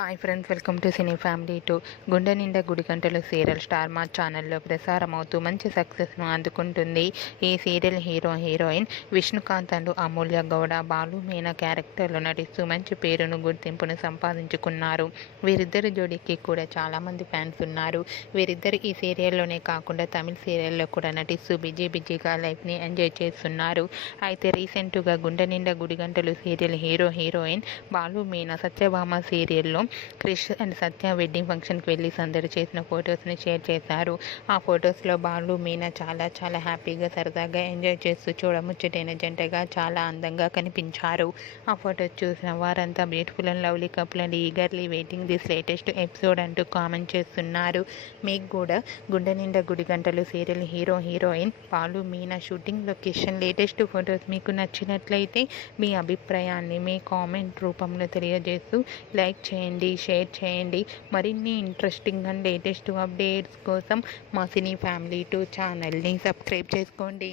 Hi friends, welcome to cine family two. గుండె నిండా గుడి గంటలు సీరియల్ స్టార్ మా ఛానల్లో ప్రసారం అవుతూ మంచి సక్సెస్ను అందుకుంటుంది. ఈ సీరియల్ హీరోయిన్ విష్ణుకాంత్ అండ్ అమూల్య గౌడ, బాలు మీనా క్యారెక్టర్లో నటిస్తూ మంచి పేరును, గుర్తింపును సంపాదించుకున్నారు. వీరిద్దరి జోడీకి కూడా చాలామంది ఫ్యాన్స్ ఉన్నారు. వీరిద్దరు ఈ సీరియల్లోనే కాకుండా తమిళ సీరియల్లో కూడా నటిస్తూ బిజీగా లైఫ్ని ఎంజాయ్ చేస్తున్నారు. అయితే రీసెంట్గా గుండె నిండా గుడి గంటలు సీరియల్ హీరోయిన్ బాలు మీనా సత్యభామ సీరియల్లో క్రిష్ అండ్ సత్య వెడ్డింగ్ ఫంక్షన్కి వెళ్ళి సందడి చేసిన ఫొటోస్ని షేర్ చేశారు. ఆ ఫొటోస్లో బాలు మీనా చాలా హ్యాపీగా, సరదాగా ఎంజాయ్ చేస్తూ చూడముచ్చటైన జంటగా చాలా అందంగా కనిపించారు. ఆ ఫొటోస్ చూసిన వారంతా beautiful and lovely couple and eagerly waiting this latest episode అంటూ కామెంట్ చేస్తున్నారు. మీకు కూడా గుండె నిండా గుడి గంటలు serial heroine Balu Meena shooting location latest photos మీకు నచ్చినట్లయితే మీ అభిప్రాయాన్ని మీ కామెంట్ రూపంలో తెలియజేస్తూ లైక్ చేయండి, షేర్ చేయండి. మరిన్ని ఇంట్రెస్టింగ్ అండ్ లేటెస్ట్ అప్డేట్స్ కోసం మా సినీ ఫ్యామిలీ 2 ఛానల్ని సబ్స్క్రైబ్ చేసుకోండి.